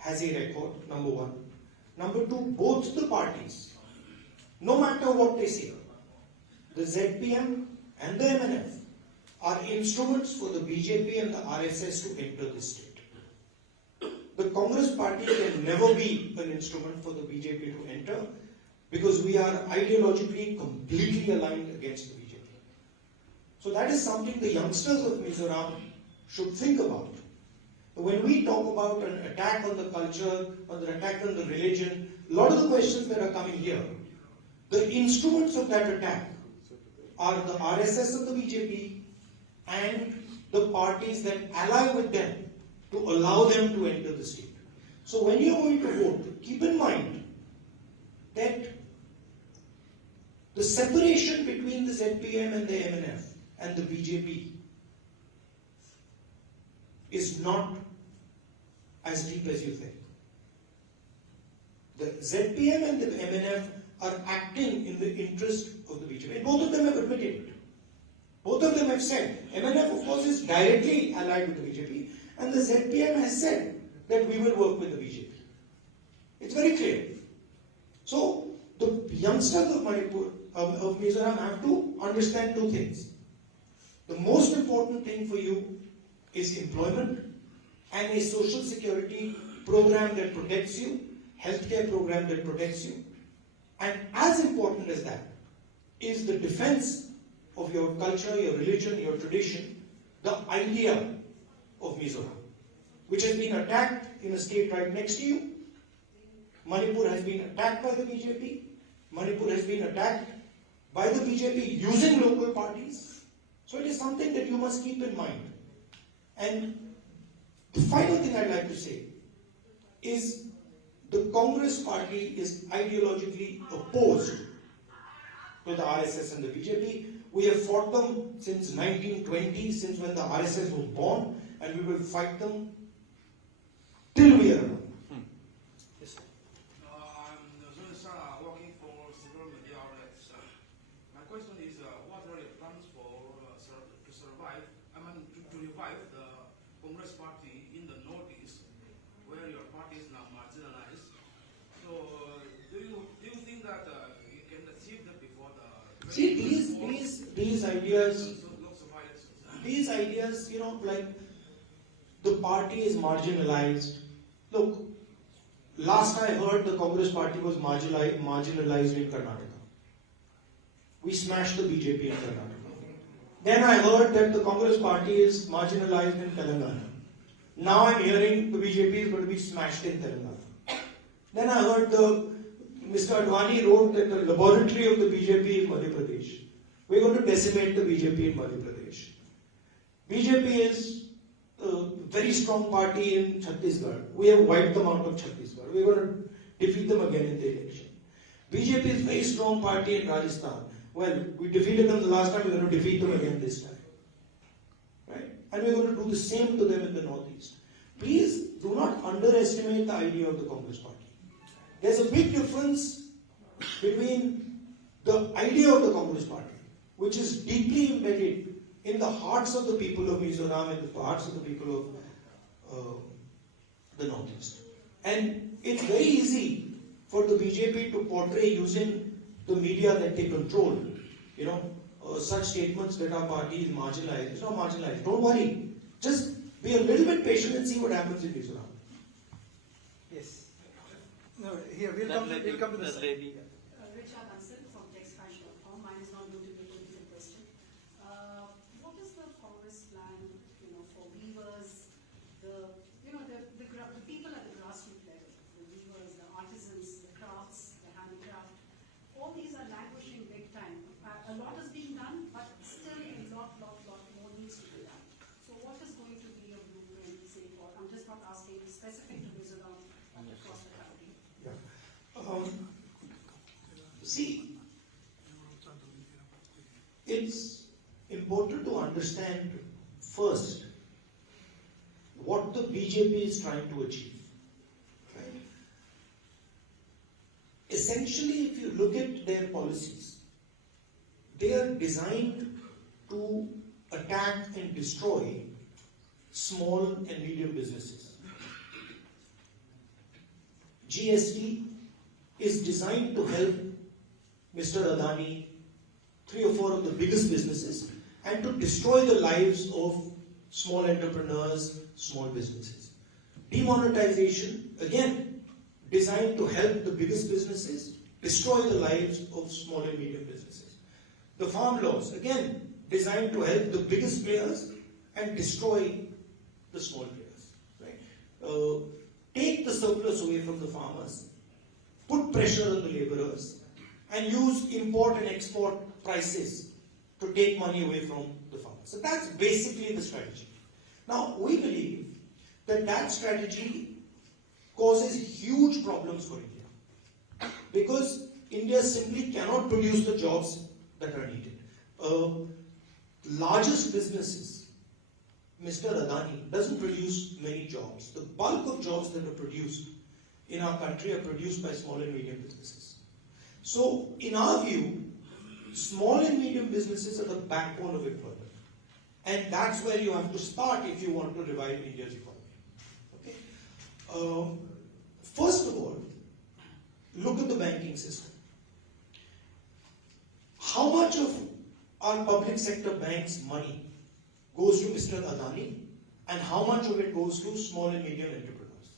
has a record, number one. Number two, both the parties, no matter what they say, the ZPM and the MNF are instruments for the BJP and the RSS to enter the state. The Congress party can never be an instrument for the BJP to enter because we are ideologically completely aligned against the BJP. So that is something the youngsters of Mizoram should think about. When we talk about an attack on the culture, or an attack on the religion, a lot of the questions that are coming here, the instruments of that attack are the RSS of the BJP and the parties that ally with them to allow them to enter the state. So when you are going to vote, keep in mind that the separation between the ZPM and the MNF and the BJP is not as deep as you think. The ZPM and the MNF are acting in the interest of the BJP. And both of them have admitted it. Both of them have said, MNF of course is directly allied with the BJP, and the ZPM has said that we will work with the BJP. It's very clear. So the youngsters of Manipur, of Mizoram have to understand two things. The most important thing for you is employment and a social security program that protects you, healthcare program that protects you. And as important as that is the defense of your culture, your religion, your tradition, the idea of Mizoram, which has been attacked in a state right next to you. Manipur has been attacked by the BJP. Manipur has been attacked by the BJP using local parties. So it is something that you must keep in mind. And the final thing I'd like to say is the Congress party is ideologically opposed to the RSS and the BJP. We have fought them since 1920, since when the RSS was born, and we will fight them till we are around. Yes, sir. I'm working for several media outlets. My question is, what are your plans for to survive? To revive the Congress party in the Northeast, where your party is now marginalized. So, do you think that you can achieve that before the? See, these ideas, like the party is marginalized. Look, last I heard, the Congress party was marginalized in Karnataka. We smashed the BJP in Karnataka. Then I heard that the Congress party is marginalized in Telangana. Now I'm hearing the BJP is going to be smashed in Telangana. Then I heard Mr. Advani wrote that the laboratory of the BJP is Madhya Pradesh. We're going to decimate the BJP in Madhya Pradesh. BJP is a very strong party in Chhattisgarh. We have wiped them out of Chhattisgarh. We're going to defeat them again in the election. BJP is a very strong party in Rajasthan. Well, we defeated them the last time, we're going to defeat them again this time. Right? And we're going to do the same to them in the Northeast. Please do not underestimate the idea of the Congress party. There's a big difference between the idea of the Congress party, which is deeply embedded in the hearts of the people of Mizoram and the hearts of the people of the Northeast. And it's very easy for the BJP to portray using the media that they control, such statements that our party is marginalized. It's not marginalized. Don't worry. Just be a little bit patient and see what happens in Mizoram. Yes. No, here we'll come to this lady. Mine is not going to be a political question. What is the Congress plan, for weavers, the people at the grassroots level, the weavers, the artisans, the crafts, the handicraft, all these are languishing big time. A lot is being done, but still a lot more needs to be done. So what is going to be a blueprint, say, for, I'm just not asking specific to Mizoram, but across the country. Yeah. See, it's important to understand first what the BJP is trying to achieve. Right? Essentially, if you look at their policies, they are designed to attack and destroy small and medium businesses. GST is designed to help Mr. Adani, 3 or 4 of the biggest businesses, and to destroy the lives of small entrepreneurs, small businesses. Demonetization, again, designed to help the biggest businesses, destroy the lives of small and medium businesses. The farm laws, again, designed to help the biggest players and destroy the small players. Right? Take the surplus away from the farmers, put pressure on the laborers, and use import and export prices to take money away from the farmers. So that's basically the strategy. Now, we believe that that strategy causes huge problems for India, because India simply cannot produce the jobs that are needed. Largest businesses, Mr. Adani doesn't produce many jobs. The bulk of jobs that are produced in our country are produced by small and medium businesses. So, in our view, small and medium businesses are the backbone of employment. And that's where you have to start if you want to revive India's economy. Okay? First of all, look at the banking system. How much of our public sector banks' money goes to Mr. Adani, and how much of it goes to small and medium entrepreneurs?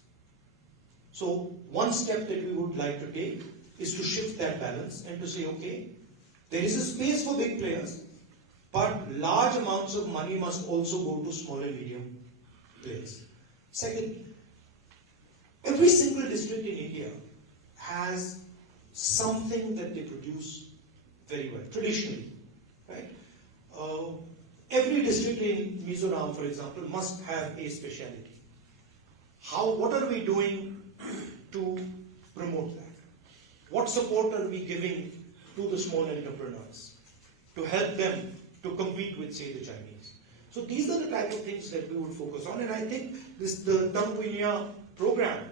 So, one step that we would like to take is to shift that balance and to say, okay, there is a space for big players, but large amounts of money must also go to small and medium players. Second, every single district in India has something that they produce very well, traditionally, right? Every district in Mizoram, for example, must have a speciality. What are we doing to promote that? What support are we giving to the small entrepreneurs to help them to compete with, say, the Chinese? So these are the type of things that we would focus on, and I think the Tampuinia program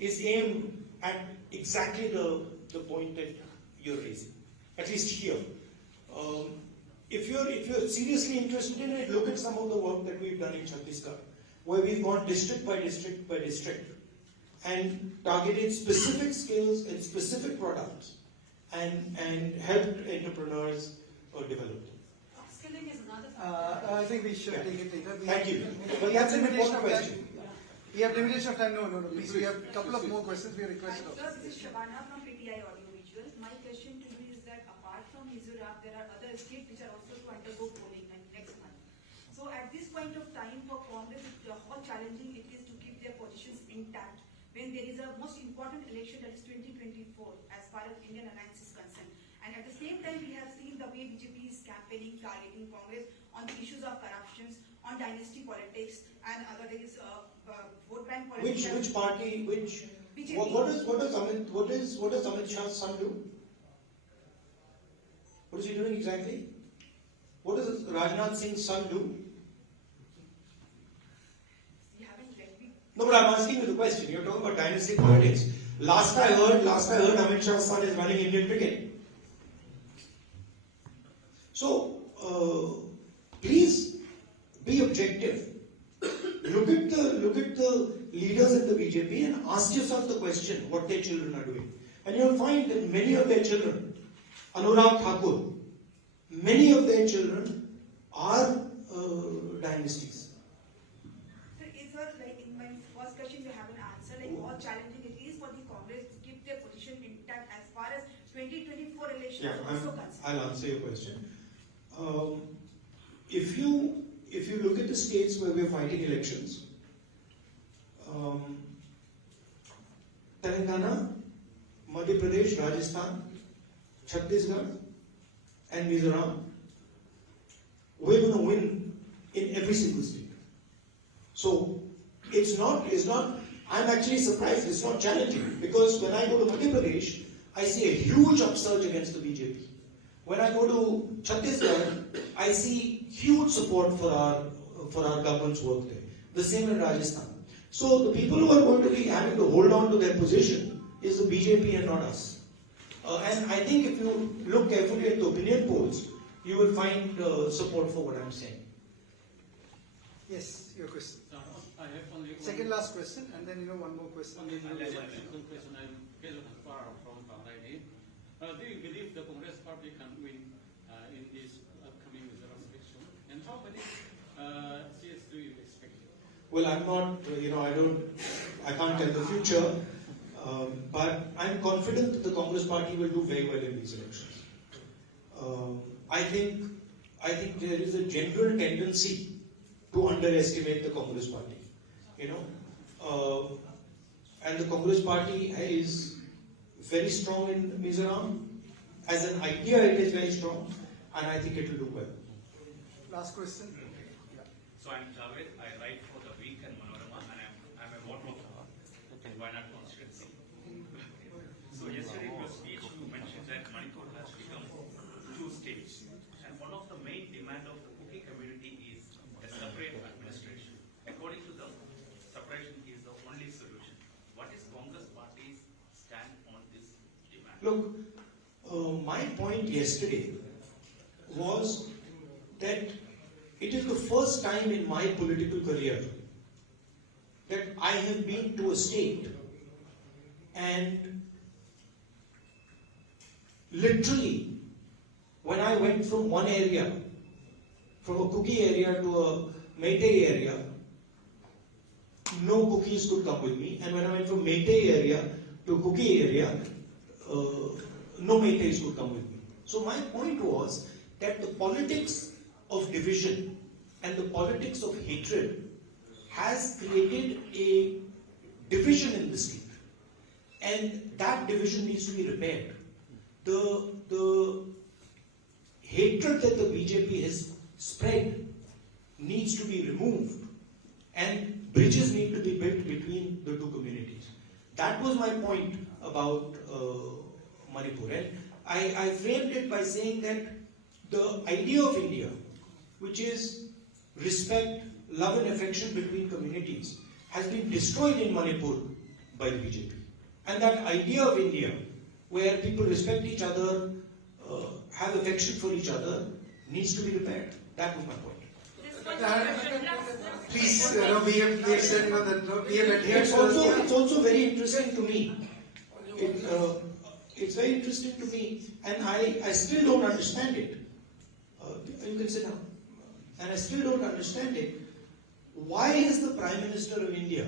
is aimed at exactly the point that you're raising, at least here. If you're seriously interested in it, look at some of the work that we've done in Chhattisgarh, where we've gone district by district by district and targeted specific skills and specific products and helped entrepreneurs develop them. Upskilling is another I think we should take it later. Thank you. We have limitation of question. time. We have limitation of time. No, please. We have a couple of more questions. We are requested. Sir, this is Shabana from PTI Audiovisual. My question to you is that apart from Mizoram, there are other states which are also to undergo polling next month. So at this point of time for Congress, how challenging it is to keep their positions intact when there is a most important election, that is 2024, as far as Indian alliance is concerned. And at the same time, we have seen the way BJP is campaigning, targeting Congress on the issues of corruptions, on dynasty politics, and other things, vote bank politics. Which party? BJP. What does Amit Shah's son do? What is he doing exactly? What does Rajnath Singh's son do? We haven't let me. No, but I'm asking you the question. You're talking about dynasty politics. Last I heard, Amit Shah's son is running Indian cricket. So, please be objective. Look at the leaders in the BJP and ask yourself the question what their children are doing. And you'll find that many of their children, Anurag Thakur, many of their children are dynasties. So is there, like in my first question, you have an answer, like how challenging it is for the Congress to keep their position intact as far as 2024 elections Yeah, are also concerned? I'll answer your question. If you look at the states where we're fighting elections, Telangana, Madhya Pradesh, Rajasthan, Chhattisgarh, and Mizoram, we're going to win in every single state. So it's not. I'm actually surprised. It's not challenging, because when I go to Madhya Pradesh, I see a huge upsurge against the BJP. When I go to Chhattisgarh, I see huge support for our government's work there. The same in Rajasthan. So the people who are going to be having to hold on to their position is the BJP and not us. And I think if you look carefully at the opinion polls, you will find support for what I'm saying. Yes, your question. I I have only Second last question, and then one more question. only one question. I'm Kelvin Far from Bangladesh. Do you believe the Congress party can win in this upcoming Mizoram election? And how many seats do you expect? Well, I'm not, I can't tell the future, but I'm confident that the Congress party will do very well in these elections. I think there is a general tendency to underestimate the Congress party. And the Congress party is very strong in Mizoram. As an idea, it is very strong, and I think it will do well. Last question. So I'm Javed. I write for the Week and Manorama, and I'm a voter of Wayanad constituency. So yesterday in your speech, you mentioned that Manipur has become 2 states, and one of the main demand of the Kuki community is a separate administration. According to them, separation is the only solution. What is Congress party's stand on this demand? Look, my point yesterday was that it is the first time in my political career that I have been to a state and literally when I went from one area, from a Kuki area to a Meitei area, no Kukis could come with me, and when I went from Meitei area to Kuki area, no Meiteis could come with me. So my point was that the politics of division and the politics of hatred has created a division in the state, and that division needs to be repaired. The hatred that the BJP has spread needs to be removed, and bridges need to be built between the two communities. That was my point about Manipur, and I framed it by saying that the idea of India, which is respect, love and affection between communities, has been destroyed in Manipur by the BJP. And that idea of India, where people respect each other, have affection for each other, needs to be repaired. That was my point. Please, we have said that we have adhered It's also very interesting to me. It's very interesting to me, and I still don't understand it. You can sit down. And I still don't understand it. Why is the Prime Minister of India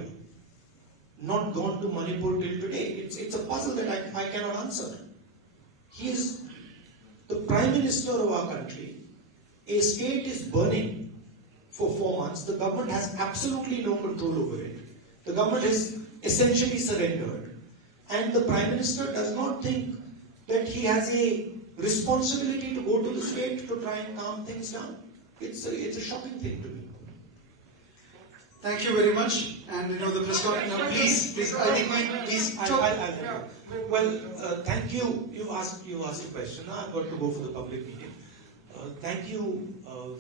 not gone to Manipur till today? It's a puzzle that I cannot answer. He is the Prime Minister of our country. A state is burning for 4 months. The government has absolutely no control over it. The government has essentially surrendered. And the Prime Minister does not think that he has a responsibility to go to the state to try and calm things down. It's a shocking thing to me. Thank you very much. And the press conference. No, please, I think please. Well, thank you. You asked a question. Now I've got to go for the public meeting. Thank you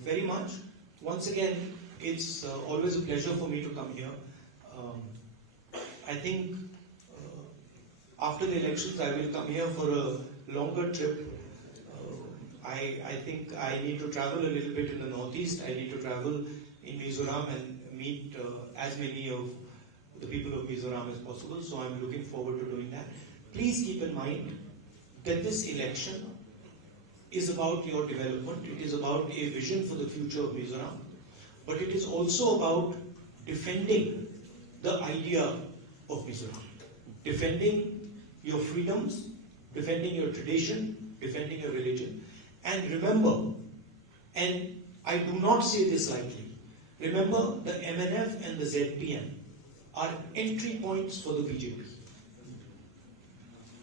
very much. Once again, it's always a pleasure for me to come here. I think after the elections, I will come here for a longer trip. I think I need to travel a little bit in the northeast. I need to travel in Mizoram and meet as many of the people of Mizoram as possible. So I'm looking forward to doing that. Please keep in mind that this election is about your development. It is about a vision for the future of Mizoram. But it is also about defending the idea of Mizoram. Defending your freedoms, defending your tradition, defending your religion. And remember, and I do not say this lightly, remember the MNF and the ZPM are entry points for the BJP.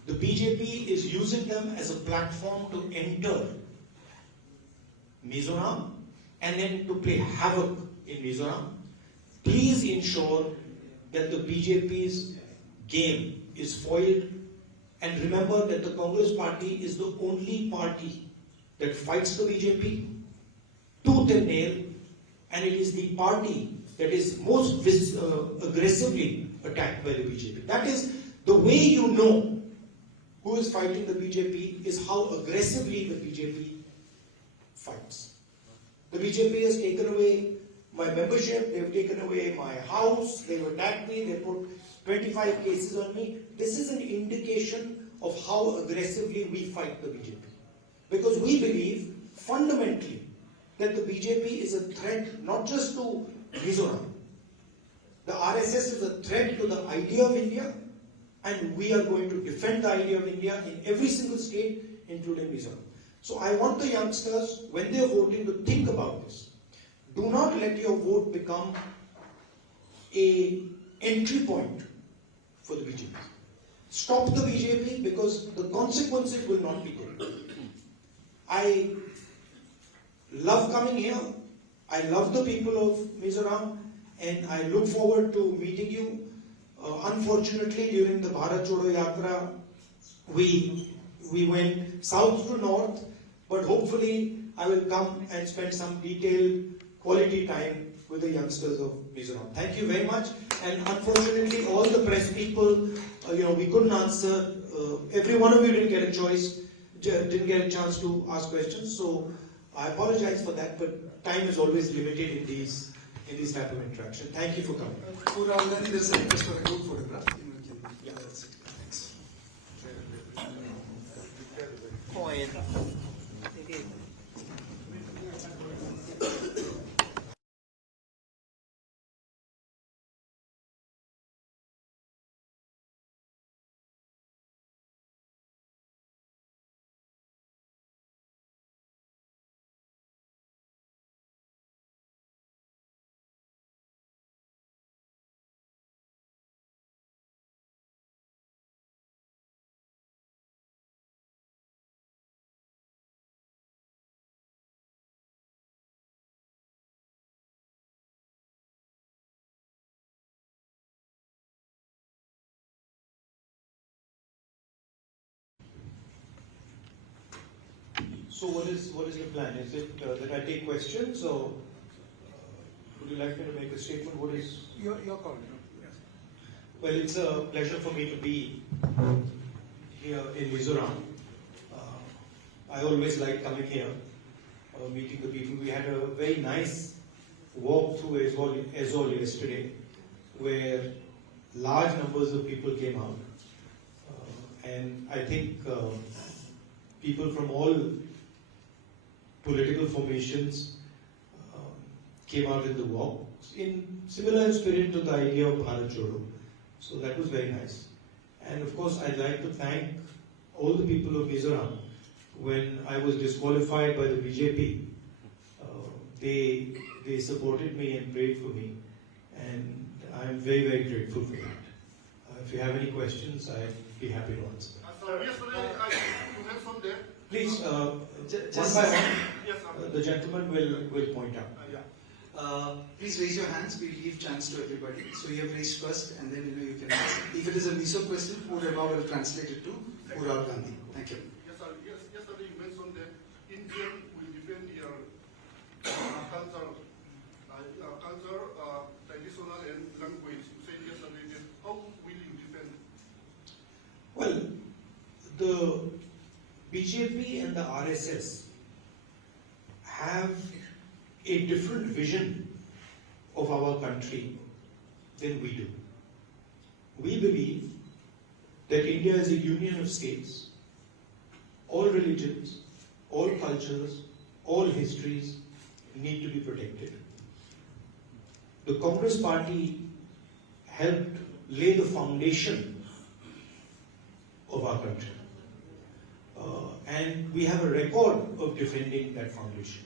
The BJP is using them as a platform to enter Mizoram and then to play havoc in Mizoram. Please ensure that the BJP's game is foiled, and remember that the Congress party is the only party that fights the BJP tooth and nail, and it is the party that is most aggressively attacked by the BJP. That is the way you know who is fighting the BJP, is how aggressively the BJP fights. The BJP has taken away my membership, they've taken away my house, they've attacked me, they put 25 cases on me. This is an indication of how aggressively we fight the BJP. Because we believe fundamentally that the BJP is a threat not just to Mizoram. The RSS is a threat to the idea of India, and we are going to defend the idea of India in every single state, including Mizoram. So I want the youngsters, when they are voting, to think about this. Do not let your vote become an entry point for the BJP. Stop the BJP, because the consequences will not be good. I love coming here. I love the people of Mizoram, and I look forward to meeting you. Unfortunately, during the Bharat Chodo Yatra, we went south to north, but hopefully I will come and spend some detailed quality time with the youngsters of Mizoram. Thank you very much. And unfortunately, all the press people, we couldn't answer. Every one of you didn't get a choice, didn't get a chance to ask questions. So I apologize for that, but time is always limited in these type of interaction. Thank you for coming. For Rahul Gandhi, there's a request for a group photograph. Yeah, that's it. Thanks. So what is the plan? Is it that I take questions, or would you like me to make a statement? What is Your call. Yes. Well, it's a pleasure for me to be here in Mizoram. I always like coming here, meeting the people. We had a very nice walk through Aizol yesterday, where large numbers of people came out. And I think people from all political formations came out in the walk in similar spirit to the idea of Bharat Chodo. So that was very nice. And of course, I'd like to thank all the people of Mizoram. When I was disqualified by the BJP, they supported me and prayed for me, and I'm very, very grateful for that. If you have any questions, I'd be happy to answer. Yesterday, you have some there. Please, Just one by one, Yes, sir. the gentleman will point out. Please raise your hands. We give chance to everybody. So you have raised first, and then you can ask. If it is a Miso question, Purema will translate it to Rahul Gandhi. Thank you. Yes, sir. Yesterday you mentioned that Indian will defend your culture, traditional and language. You said yesterday that how will you defend? Well, the BJP and the RSS have a different vision of our country than we do. We believe that India is a union of states. All religions, all cultures, all histories need to be protected. The Congress Party helped lay the foundation of our country. And we have a record of defending that foundation.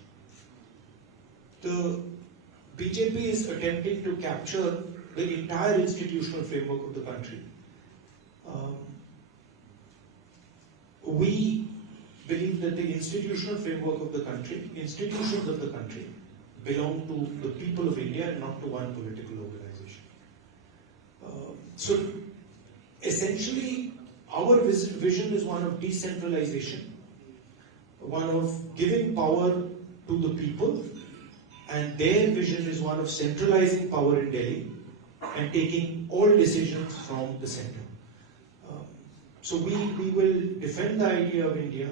The BJP is attempting to capture the entire institutional framework of the country. We believe that the institutional framework of the country, institutions of the country, belong to the people of India and not to one political organization. So essentially, our vision is one of decentralization, one of giving power to the people, and their vision is one of centralizing power in Delhi and taking all decisions from the center. So we will defend the idea of India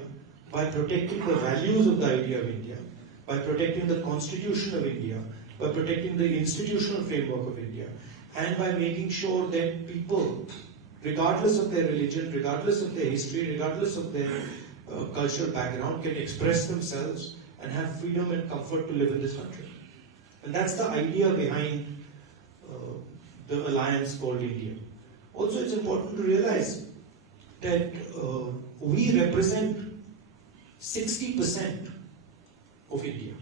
by protecting the values of the idea of India, by protecting the constitution of India, by protecting the institutional framework of India, and by making sure that people, regardless of their religion, regardless of their history, regardless of their cultural background, can express themselves and have freedom and comfort to live in this country. And that's the idea behind the alliance called India. Also, it's important to realize that we represent 60% of India.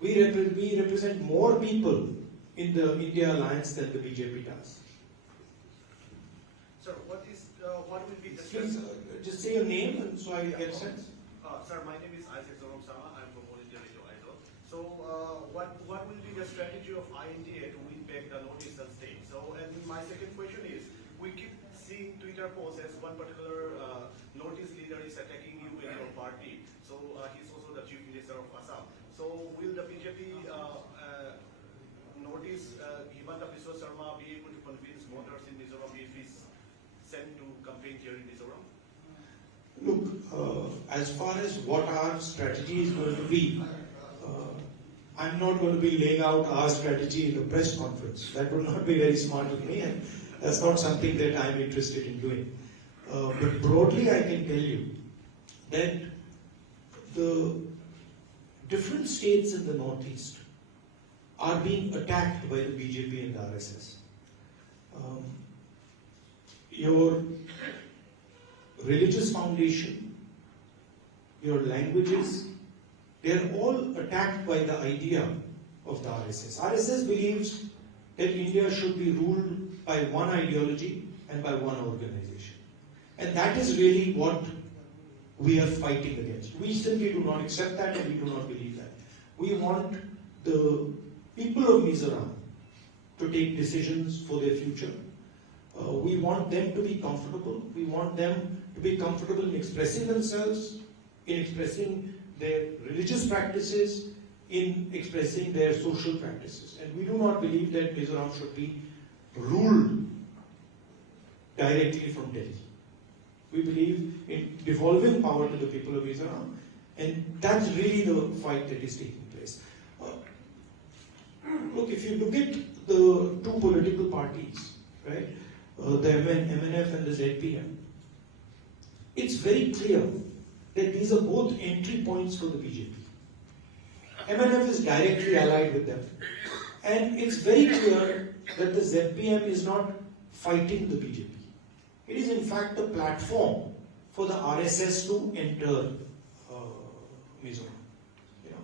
We represent more people in the India alliance than the BJP does. Sir, what will be the Please, just say your name and so I get a sense. Sir, my name is Isaac Zoram Sama. I'm from All India Radio Idol. So, what will be the strategy of INDA to win back the northeastern state? So, and my second question is, we keep seeing Twitter posts as one particular northeast leader is attacking you and your party. So, he's also the chief minister of Assam. So, will the BJP northeast Himanta Biswa Sarma be able to convince voters in Mizoram if he's sent to campaign here in Mizoram? Look, as far as what our strategy is going to be, I'm not going to be laying out our strategy in a press conference. That would not be very smart of me, and that's not something that I'm interested in doing. But broadly, I can tell you that the different states in the Northeast are being attacked by the BJP and the RSS. Your religious foundation, your languages, they are all attacked by the idea of the RSS. RSS believes that India should be ruled by one ideology and by one organization. And that is really what we are fighting against. We simply do not accept that, and we do not believe that. We want the people of Mizoram to take decisions for their future. We want them to be comfortable. We want them to be comfortable in expressing themselves, in expressing their religious practices, in expressing their social practices. And we do not believe that Mizoram should be ruled directly from Delhi. We believe in devolving power to the people of Mizoram, and that's really the fight that is taking place. Look, if you look at the two political parties, right, the MNF and the ZPM, it's very clear that these are both entry points for the BJP. MNF is directly allied with them. And it's very clear that the ZPM is not fighting the BJP. It is in fact a platform for the RSS to enter Mizoram. You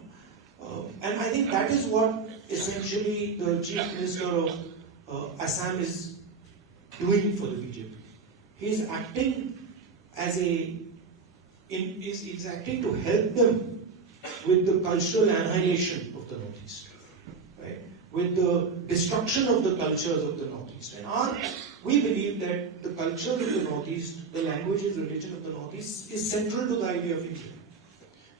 know? And I think that is what essentially the Chief Minister of Assam is doing for the BJP. He is acting as is acting to help them with the cultural annihilation of the Northeast, right? With the destruction of the cultures of the Northeast. And we believe that the culture of the Northeast, the languages, religion of the Northeast is central to the idea of India.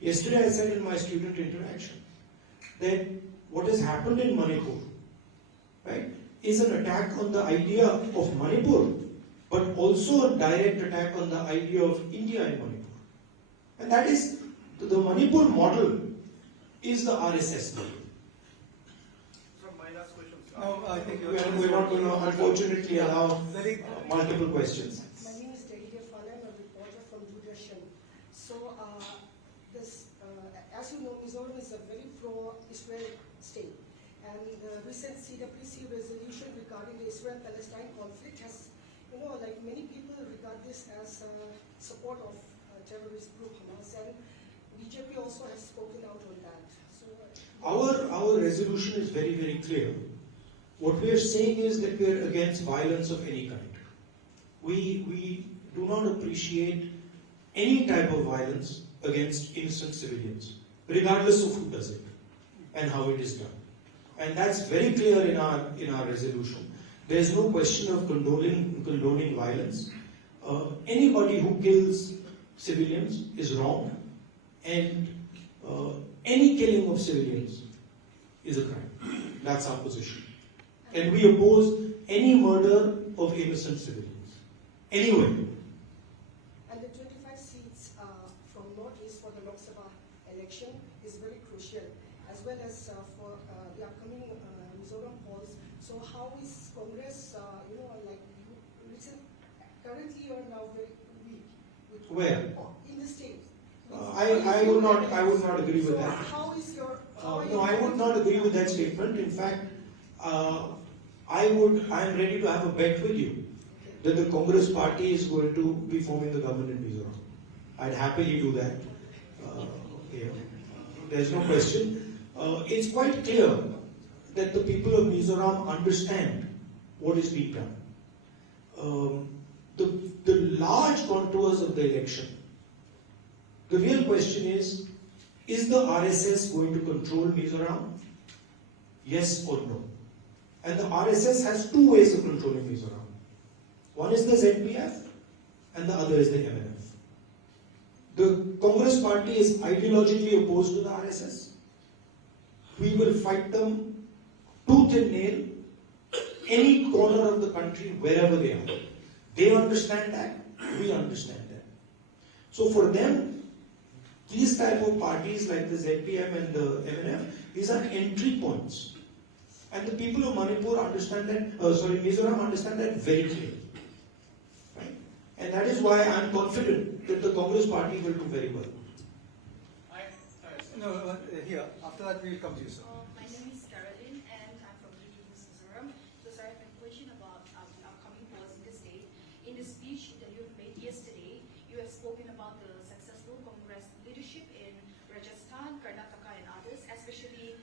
Yesterday I said in my student interaction that what has happened in Manipur, right, is an attack on the idea of Manipur, but also a direct attack on the idea of India and Manipur. And that is, the Manipur model is the RSS model. Sir, my last question. No, I think We're not going to, unfortunately, allow multiple questions. My name is Delia Fana. I'm a reporter from Dudashan. So, as you know, Mizoram is a very pro-Israel state. And the recent CWC resolution regarding the Israel-Palestine conflict has, like many people regard this as support of terrorist group Hamas, and BJP also has spoken out on that. So, our resolution is very, very clear. What we are saying is that we are against violence of any kind. We do not appreciate any type of violence against innocent civilians, regardless of who does it and how it is done. And that's very clear in our resolution. There is no question of condoning violence. Anybody who kills civilians is wrong, and any killing of civilians is a crime. That's our position. And we oppose any murder of innocent civilians, anywhere. and the 25 seats from Northeast for the Lok Sabha election is very crucial, as well as for Mizoram polls. So how is Congress, currently you are now very weak. Where? In the state. I would not agree with that. How is your... No, I would not agree with that statement. In fact, I am ready to have a bet with you that the Congress party is going to be forming the government in Mizoram. I'd happily do that. There's no question. It's quite clear that the people of Mizoram understand what is being done. The large contours of the election, the real question is the RSS going to control Mizoram? Yes or no? And the RSS has two ways of controlling Mizoram. One is the ZPF and the other is the MNF. The Congress party is ideologically opposed to the RSS. We will fight them tooth and nail, any corner of the country, wherever they are. They understand that, we understand that. So for them, these type of parties like the ZPM and the MNF, these are entry points. And the people of Manipur understand that, Mizoram understand that very clearly. Right? And that is why I am confident that the Congress party will do very well. Here, after that we will come to you, sir. My name is Caroline and I'm from Mizoram. So I have a question about the upcoming polls in the state. In the speech that you have made yesterday, you have spoken about the successful Congress leadership in Rajasthan, Karnataka and others, especially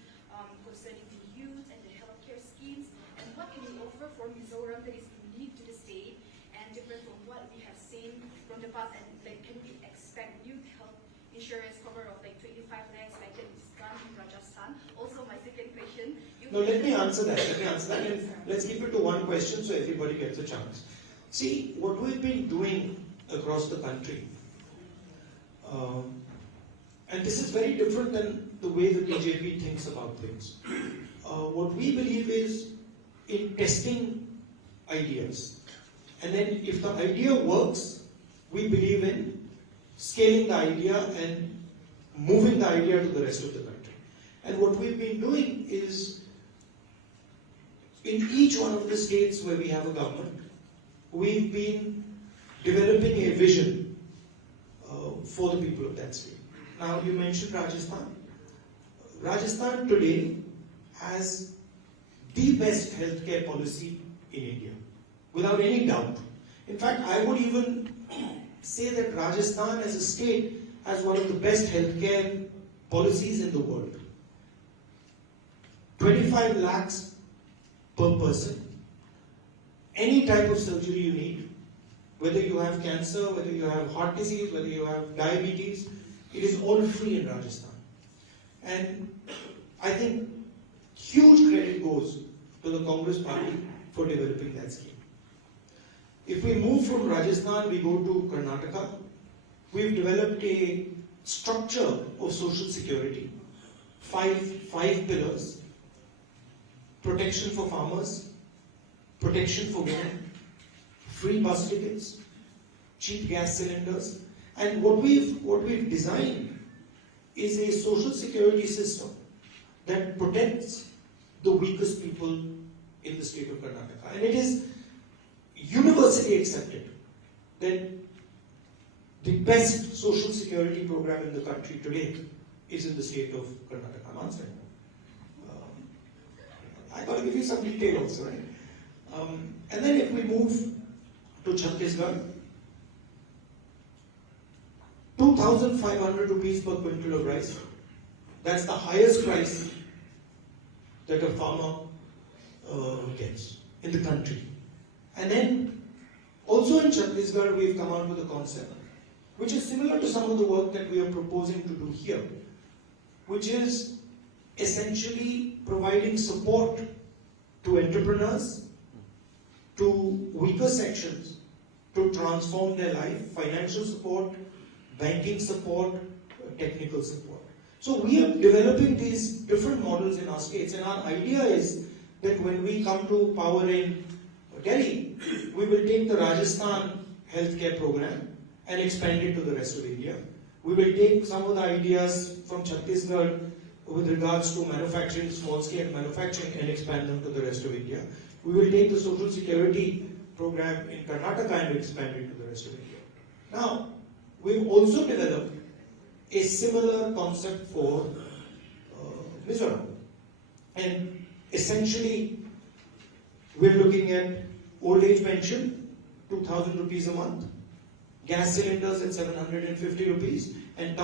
concerning the youth and the healthcare schemes. And what can you offer for Mizoram that is unique to the state and different from what we have seen from the past? And can we expect youth health insurance cover of 25 lakhs like that is done in Rajasthan? Also, my second question. No, let me answer that. And let's keep it to one question so everybody gets a chance. See, what we've been doing across the country, and this is very different than the way the BJP thinks about things. What we believe is in testing ideas. And then if the idea works, we believe in scaling the idea and moving the idea to the rest of the country. And what we've been doing is, in each one of the states where we have a government, we've been developing a vision for the people of that state. Now, you mentioned Rajasthan. Rajasthan today has the best healthcare policy in India, without any doubt. In fact, I would even say that Rajasthan as a state has one of the best healthcare policies in the world. 25 lakhs per person. Any type of surgery you need, whether you have cancer, whether you have heart disease, whether you have diabetes, it is all free in Rajasthan. And I think huge credit goes to the Congress party for developing that scheme. If we move from Rajasthan, we go to Karnataka. We've developed a structure of social security. Five pillars. Protection for farmers, protection for women, free bus tickets, cheap gas cylinders. And what we've designed is a social security system that protects the weakest people in the state of Karnataka. And it is universally accepted that the best social security program in the country today is in the state of Karnataka. I'm answering. I got to give you some detail also, right? And then if we move to Chhattisgarh, 2,500 rupees per quintal of rice. That's the highest price that a farmer gets in the country. And then also in Chhattisgarh, we've come out with a concept which is similar to some of the work that we are proposing to do here, which is essentially providing support to entrepreneurs, to weaker sections, to transform their life, financial support, banking support, technical support. So we are developing these different models in our states, and our idea is that when we come to power in Delhi, we will take the Rajasthan healthcare program and expand it to the rest of India. We will take some of the ideas from Chhattisgarh with regards to manufacturing, small-scale manufacturing, and expand them to the rest of India. We will take the social security program in Karnataka and expand it to the rest of India. Now, we've also developed a similar concept for Mizoram. And essentially, we're looking at old age pension, 2,000 rupees a month, gas cylinders at 750 rupees, and